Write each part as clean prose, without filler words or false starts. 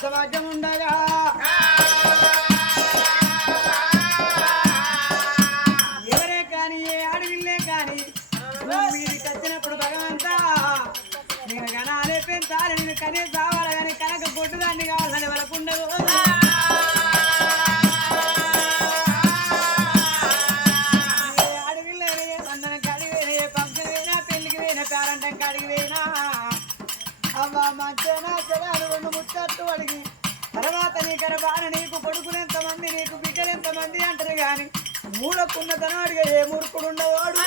సమాజం ఉండగా ఎవరే కానీ ఏ అడవిలే కానీ వీడికి వచ్చినప్పుడు భగవంతా నేను కనాలే పెంచాలి నేను కనే కావాలి కానీ కనక కొట్టుదాన్ని కావాలని వాళ్ళకు ఉండదు ముచ్చట్టు అడిగి తర్వాత నీ గర్భాన నీకు కొడుకులెంతమంది నీకు బిడ్డలెంతమంది అంటారు గాని మూలకున్న తనాడిగా ఏ మూర్ఖుడు ఉండవాడు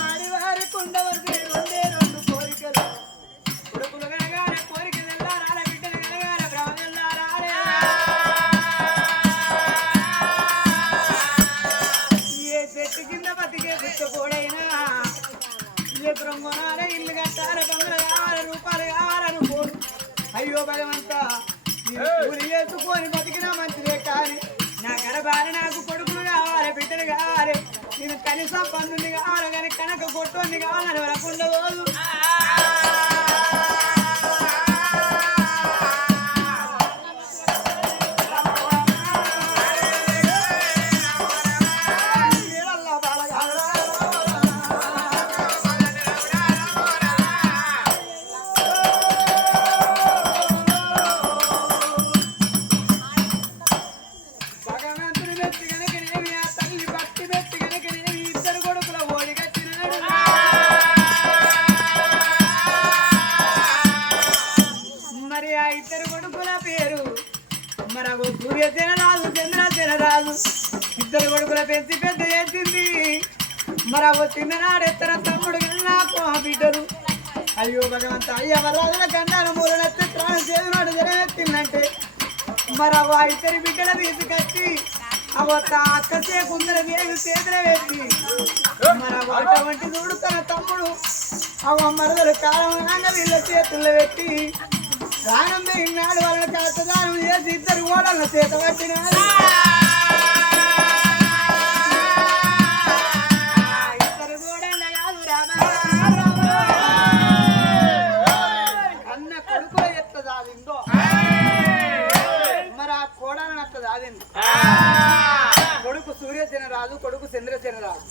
ఆడివారికి ఉండవలసి రెండే రెండు కోరికలు కొడుకులు కనగానే కోరికలు వెళ్ళారాలే బిడ్డలు కనగానే బ్రహ్మ వెళ్ళారాలే ఏ చెట్టు కింద బతికే పుట్టకోడైనా కొనాలి ఇల్లు కట్టాలి బంగ్లా కావాలి రూపాయలు కావాలని కోరు అయ్యో భగవంతా ఊరి వేసుకొని బతికినా మంచిదే కానీ నా గర్భాన్ని నాకు కొడుకులు కావాలి బిడ్డలు కావాలి నేను కనీసం పన్నుని కావాలి కానీ కనక కొట్టుని కావాలని వరకుండా పోదు ఇద్దరు కొడుకుల పెంచి పెద్ద చేసింది మరో చిన్ననాడు ఎత్తన తమ్ముడు నాకు బిడ్డలు అయ్యో భగవంత అయ్య వరాజుల గండాను మూల నక్షత్రాలు చేసినాడు జరగెత్తిందంటే మరో ఇద్దరి బిడ్డలు తీసుకొచ్చి అవత అక్కసే కుందర వేగు చేతులు పెట్టి మరో అటువంటి చూడు తన తమ్ముడు అవ మరదలు కాలం వీళ్ళ చేతుల్లో పెట్టి దానం ఇన్నాడు వాళ్ళని కాస్తదానం చేసి ఇద్దరు ఓడల చేత పట్టినాడు కొడుకు సూర్యసేన రాజు కొడుకు చంద్రసేన రాజు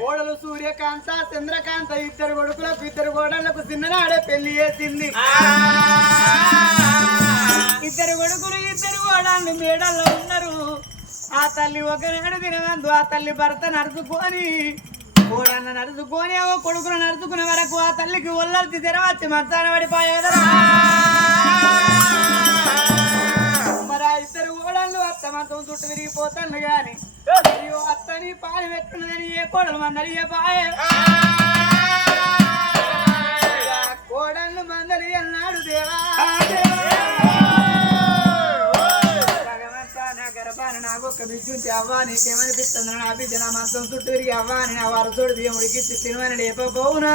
కోడలు సూర్యకాంత చంద్రకాంత ఇద్దరు కొడుకులకు ఇద్దరు కోడళ్లకు చిన్ననాడే పెళ్లి చేసింది ఇద్దరు కొడుకులు ఇద్దరు కోడళ్ళు మేడల్లో ఉన్నారు ఆ తల్లి ఒకనాడు తినవందు ఆ తల్లి భర్త నడుచుకొని కోడన్న నడుచుకొని ఓ కొడుకులు నడుచుకునే వరకు ఆ తల్లికి ఒళ్ళల్చి తెరవచ్చి మంచాన పడిపోయేదా మరి ఆ ఇద్దరు కోడళ్ళు అత్త మంచం చుట్టూ తిరిగిపోతాను గాని అయ్యో అత్తని పాలు పెట్టున్నదని ఏ కోడలు మందలి ఏ పాయ కోడళ్ళు మందలి అన్నాడు దేవా భగవంతా నా గర్భాన్ని నాకు ఒక్క బిడ్డుంచి అవ్వా నీకేమనిపిస్తుంది నా బిడ్డ నా మంచం చుట్టూ తిరిగి అవ్వా అని నా వరసోడు దేవుడికి తినమని లేకపోవునా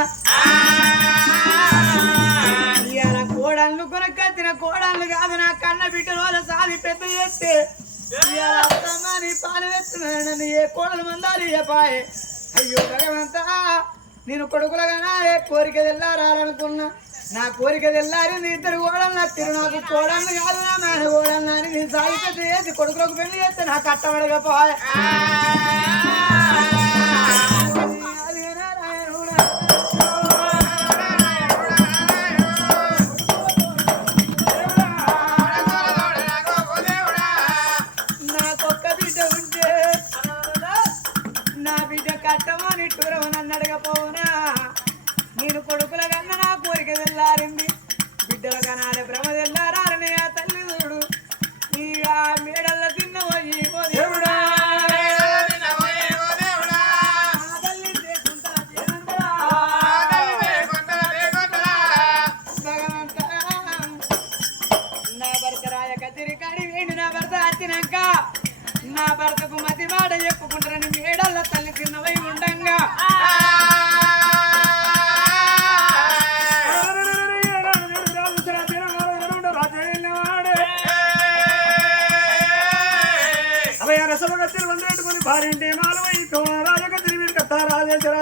ఇవాళ కోడళ్ళు కొనకత్తిన కోడళ్ళు కాదు నా కన్న బిడ్డ రోజు సాది పెద్ద చేస్తే అత్తమ్మని పాలు వెత్తున్నానని ఏ కోడలు మందాలి ఏ పాయే అయ్యో భగవంతా నేను కొడుకులగానా ఏ కోరిక తెల్లారాలనుకున్నా నా కోరిక తెల్లారింది ఇద్దరు కోడలు నచ్చిరు నాకు కోడళ్ళు కాదు నా మేన కోడళ్ళు అని నేను సాది పెద్ద చేసి కొడుకులకు పెళ్లి చేస్తే నాకు కట్టబడకపోయే అడగపోవునా నేను కొడుకుల కన్నా నా కోరిక తెల్లారింది బిడ్డల కనాలి భ్రమ తెల్లారని ఆ తల్లి చూడు ఇక మేడల్ల తిన్నపోయి దేవుడా నా భర్త రాయ కత్తిరి కాడి వేడి నా భర్త వచ్చినాక నా భర్తకు మతి మాట చెప్పుకుంటారని మేడల్ల తల్లి తిన్నవై ఉండంగా భార్యంటే 4 రాజకత్రి కథ రాజేశ్వర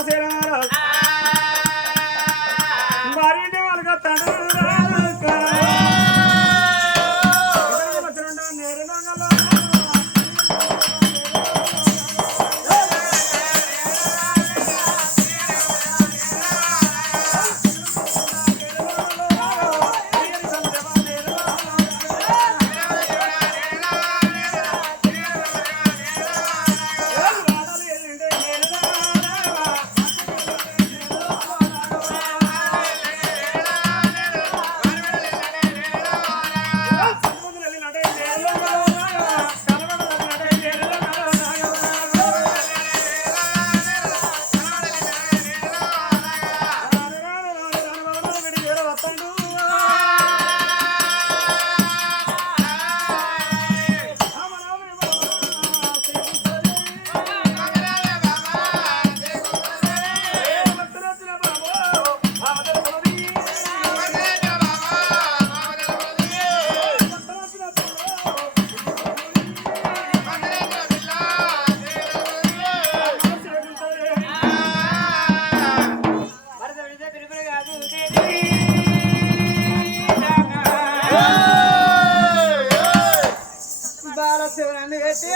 శివరాన్ని పెట్టి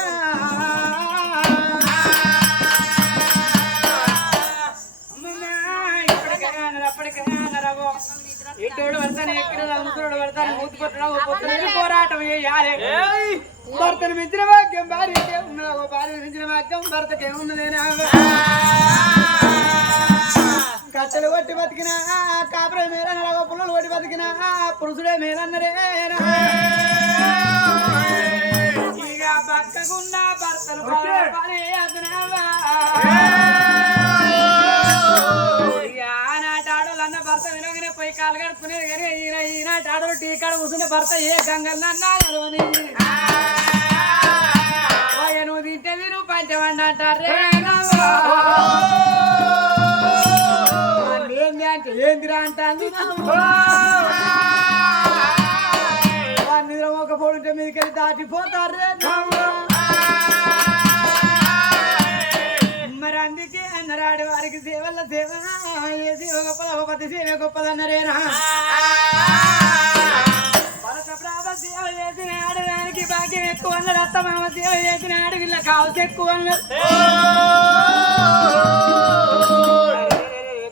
ఇటోడు పడతాను ఎక్కడ ముసలోడు పడతాను మూతి కొట్టడం పోరాటం చేయాలి భర్తను మించిన వాక్యం భార్యకే ఉన్నదో భార్య మించిన వాక్యం భర్తకే ఉన్నదేనా కట్టెలు కొట్టి బతికినా కాపురే మేలన్నరా పుల్లలు కొట్టి బతికినా పురుషుడే మేలన్నరేనా ఇక పక్కకున్న భర్తను ఆనాటాడోళ్ళన్న భర్త వినగానే పోయి కాలు కడుపుకునేది కానీ ఈనాటాడోళ్ళు టీ కాడ కూర్చున్న భర్త ఏ గంగలన్నా కలవని నువ్వు తింటే నువ్వు పంచమండి అంటారే ఏంది అంటే ఏందిరా అంటాను నిద్ర ఒక పోడుంటే మీదకెళ్ళి దాటిపోతారే మరి అందుకే అన్నరాడు వారికి సేవల్ల సేవ ఏ సేవ గొప్పది ఒకపతి సేవ గొప్పదన్నరేనా భరత ప్రాభ సేవ చేసిన ఆడడానికి భాగ్యం ఎక్కువ అన్నాడు అత్తమామ సేవ చేసిన ఆడవిల్ల కావచ్చు ఎక్కువ అన్నాడు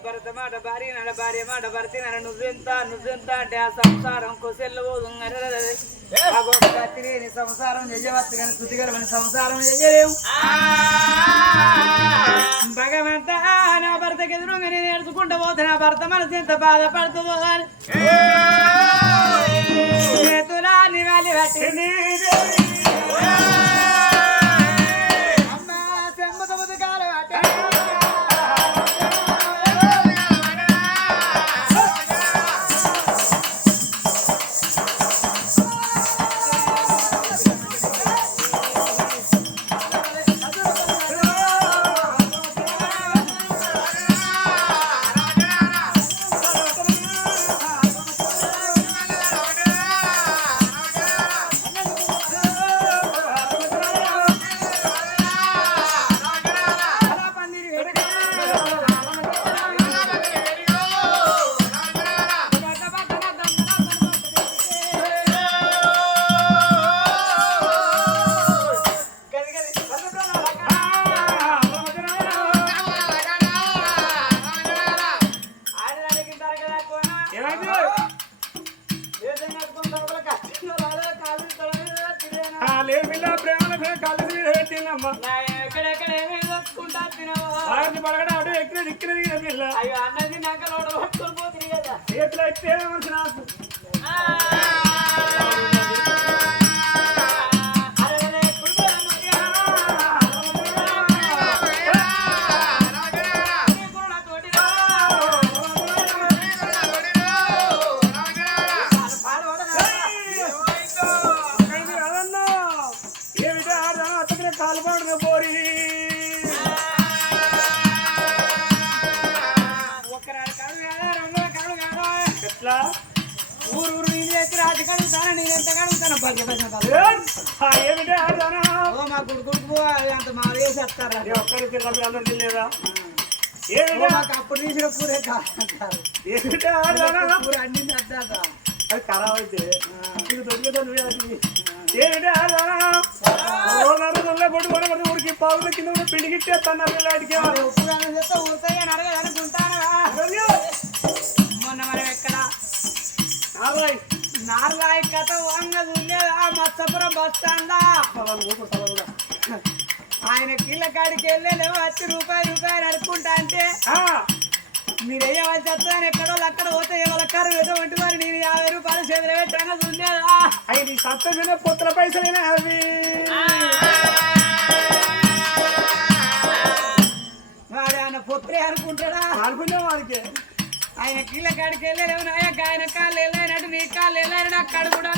భరత మాట భార్య నాడ భార్య మాట భర్త నాడు నువ్వెంత అంటే ఆ సంసారం కొసెల్లు తిరిగి సంసారం చెయ్యవచ్చు కానీ శుద్ధికరమైన సంసారం చెయ్యలేము భగవంత నా భర్తకి ఎదురుగా నేను నేర్చుకుంటూ పోతే నా భర్త మనసు ఎంత బాధపడుతుందో అని చేతులా నివాళి పట్టింది అమ్మ చెంబత బుద్ధకాలు పట్టి అన్నది నాకు పట్టుకొని పోతుంది కదా చేతులు అయితే నాకు ఊరు నేను చేసి రాజు కడుగుతాను నేను ఎంత కడుగుతాను మా కొడుకు అంత మా వేసి వస్తారా ఒక్కరికి అందరూ తినలేదా మాకు అప్పుడు తీసిన పూరే కాదంటారు పూర అన్ని అద్దాక అది ఖరాబ్ అయితే ఇది దొరికితే పట్టుకోవడం ఊరికి పావుల కింద పిండి గిట్టేస్తాను పిల్లాడికి ఊరుతాయి అని అడగాలనుకుంటాను మొన్న మనం ఎక్కడ నార్లాయి కథ వంగదు లేదా మత్సపురం బస్ స్టాండ్ ఆయన కీళ్ళ కాడికి వెళ్ళలేము వచ్చి రూపాయి నడుపుకుంటా అంటే మీరు వేయవలసి వస్తుందని ఎక్కడో అక్కడ పోతే వాళ్ళ కరు ఎటువంటి వారు నేను 50 రూపాయలు చేతులు పెట్టాను ఉండేదా అవి సత్త మీద పొత్తుల పైసలేనా అవి వాడు ఆయన పొత్తులే అనుకుంటాడా అనుకునే వాడికి ఆయన కీళ్ళ కాడికి వెళ్ళలేము ఆయన కాళ్ళు వెళ్ళానట్టు నీ కాళ్ళు వెళ్ళారు నాకు కాడు కూడా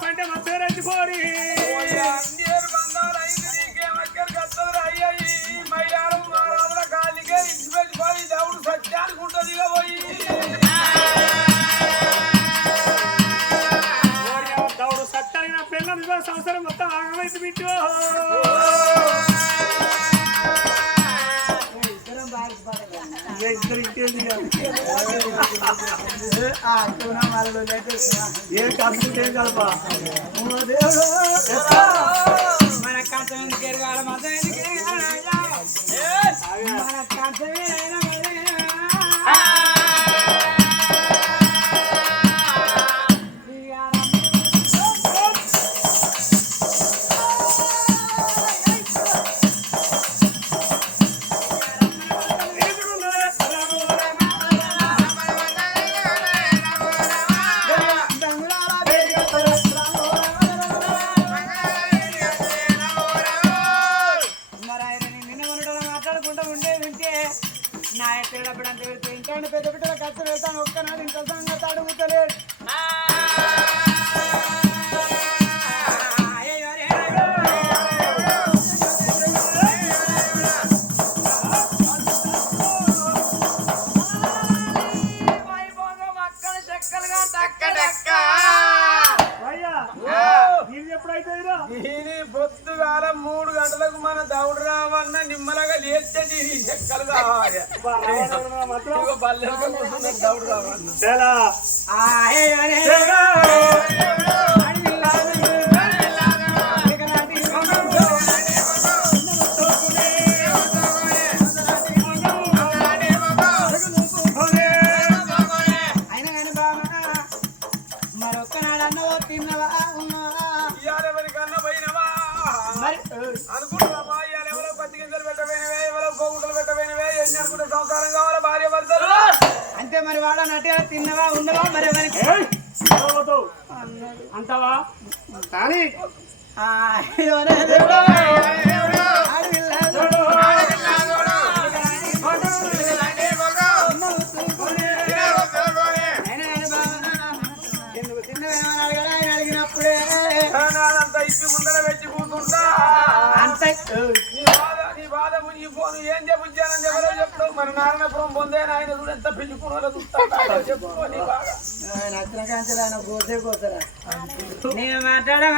పంటే మధ్యరెచ్చి పోరి దేవుడు సత్యానికి ఉంటుంది పోయి దేవుడు సత్యానికి నా పిల్లలు సంవత్సరం మొత్తం ఆగమైతే బిడ్డు ఇద్దరు ఇంకేంది ఏం కలిసి ఏం కలపా మన కంచం ఎందుకు ఎరగాలి మతం ఎందుకు ఎరగాలి మన కంచమే నా ఎక్కడప్పుడు అంత పెడితే ఇంకాండి పెద్ద బిడ్డల ఖర్చు వెళ్తాను ఒక్కనాడు ఇంత సంగతి అడుగుతలేడు పొద్దుగాల 3 గంటలకు మన దౌడు రావన్న నిమ్మలగా లేస్తే చెక్కలు కావాలి దౌడు రావన్న మరొక్కనాడన్నవో తిన్నవా ఎవరికన్నా పోయినవా అనుకుంటున్నావా ఎవరో పత్తి గింజలు పెట్టపోయినవే ఎవరో గోగుటలు పెట్టపోయినవే ఏం అనుకుంటే సంసారం కావాలా భార్య భర్తలు అంతే మరి వాడనట్టుగా తిన్నవా ఉన్నవా మరి ఎవరికి అంటావా కానీ అడిగినప్పుడే అంత ఇప్పి ముందర పెట్టి కూర్చుంటా అంతే నీ బాధ మునిగిపోను ఏం చెప్పుచ్చానని ఎవరో చెప్తావు మరి నారాయణపురం పొందే ఆయన చూడు ఎంత పెళ్లికున్నారో చూస్తా చెప్పుకో నీ బాధ నచ్చిన కాంచెలు ఆయన కోసే కోసరా నేను మాట్లాడా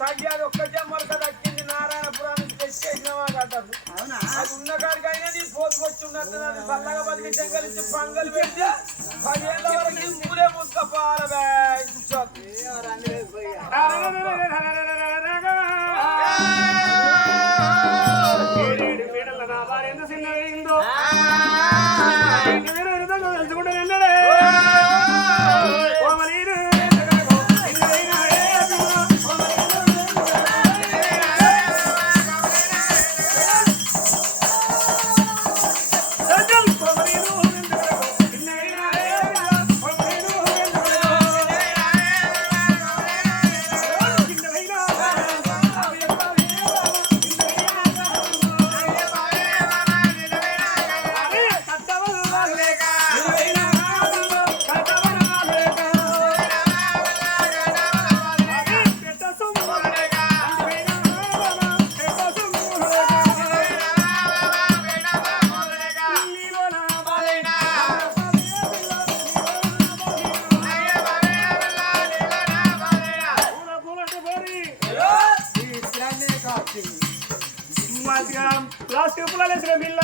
తగ్గాది ఒక్క జమ్మలక దక్కింది నారాయణపురానికి తెచ్చేసినవా కట్టదు అవునా అది ఉన్న కాడికైనా నీ పోసుకొచ్చి ఉన్నట్టు చల్లగా బతికి చెంగలించి పంగలు పెడితే 10 ఏళ్ళ వరకు మూడే ముసుకపోవాలి ప్లాస్టిక్ పుల్లలేసిన బిల్ల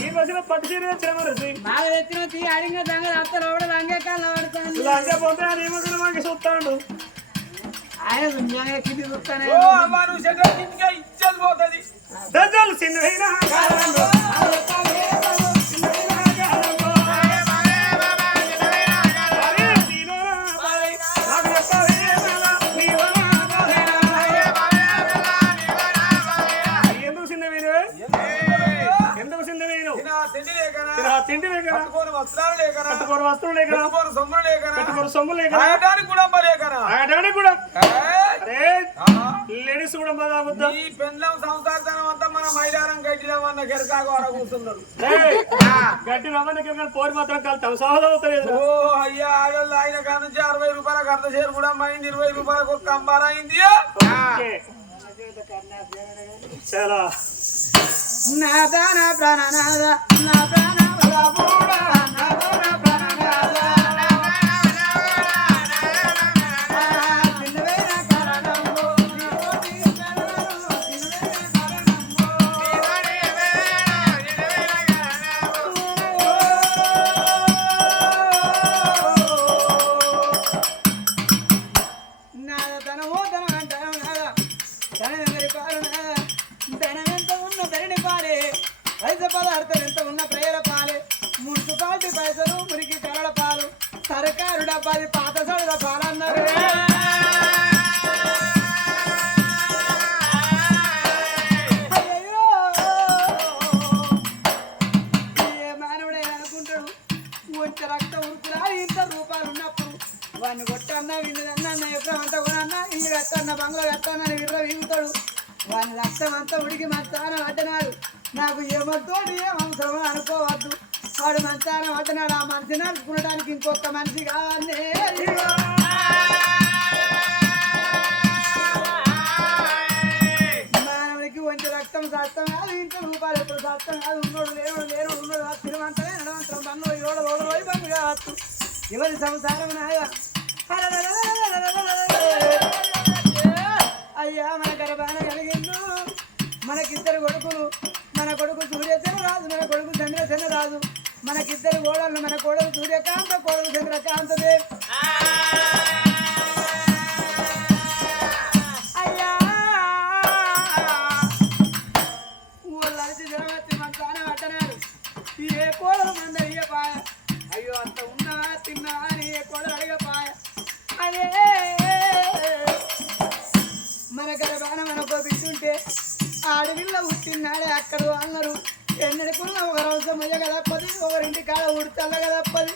ఈ రోజున పట్టు చీర తెచ్చిన మనిషి బాగా తెచ్చిన తీ అడిగిన సంగతి అత్తలు కూడా లంగే కాళ్ళు పడుతుంది లంగే పోతే ఆ నియమకుడు మనకి చూస్తాడు ఆయన దుంజాగా కింది చూస్తానే ఇచ్చేది పోతుంది దజలు చిన్న తిండి లేక వస్త్రాలు లేక సొమ్ము లేక లేడీస్ కూడా ఈ పెండ్లం సంసారతనం అంతా మన మైదానం గడ్డి రవ్వన్న గెరకాకు ఆడ కూర్చున్నారు గడ్డి రవ్వన్న పోరి మాత్రం కలుతాం సహజం అవుతలేదు ఓ అయ్యా ఆడోళ్ళు ఆయన కాడ నుంచి 60 రూపాయలకు అర్ధ షేరు కూడా అయింది 20 రూపాయలకు ఒక అంబారా అయింది చాలా నా ప్రాణ ప్రాణనాథ నా ప్రాణ బలపూడా నా ప్రాణ ప్రాణనాథ చిన్నవేన కారణంలో నీకోటి శరణంలో చిన్నవేన కారణంలో నాద ధనమో ధనం అంటాను నాదా ధనం ఎవరి పాలు నాదా ధనం ఎంత ఉన్న ధరణి పాలే పైస పదార్థం ఎంత ఉన్న ప్రేర పాలే మున్సిపాలిటీ పైసలు మురికి కరడ పాలు సర్కారు డబ్బాది పాత సడుల పాలన్నారు అయ్యయ్యో, ఏ మానవుడైనా అనుకుంటాడు వంట రక్తం ఉరుకులా ఇంత రూపాయలు ఉన్నప్పుడు వాడిని కొట్టన్నా విన్నదన్నా నా యొక్క అంత కొనన్నా ఇల్లు కట్టన్న బంగ్లా కట్టన్నా విర్ర వీగుతాడు వాని రక్తం అంతా ఉడికి మంచానం అడ్డనాడు నాకు ఏమతోటి ఏం అవసరమో అనుకోవద్దు వాడు మంచానం అడ్డనాడు ఆ మనిషి నడుచుకునడానికి ఇంకొక మనిషి కావాలి మానవునికి వంటి రక్తం శాస్త్రం కాదు ఇంట్లో రూపాయలు ఎప్పుడు శాస్త్రం కాదు ఉన్నోడు లేనోడు ఉన్నోడు తిరుమంతమే నడవంతరం బంధు ఏడు రోడ్డు పోయి బంధు కావచ్చు ఎవరి సంసారం నాయా అయ్యా మన గర్భాన కలిగిండు మనకిద్దరు కొడుకులు మన కొడుకు సూర్యసేన రాజు మన కొడుకు చంద్రసేన రాజు మనకిద్దరు కోడళ్ళు మన కోడలు సూర్యకాంత కోడలు చంద్రకాంతదేవి అయ్యా ఊళ్ళకి జరగచ్చి మన తానం అట్టనాడు ఏ కోడలు మంద అయ్యపాయ అయ్యో అంత ఉన్నా తిన్నా అని ఏ కోడలు అడిగపాయ అదే మన గర్భాన మనకు బిడ్డుంటే ఆడవిల్ల పుట్టినాడే అక్కడ అన్నారు ఎన్నెడుకున్న ఒక రోజు మొయ్య కదప్పది ఒకరింటి కాడ ఉడతల్ల కదప్పది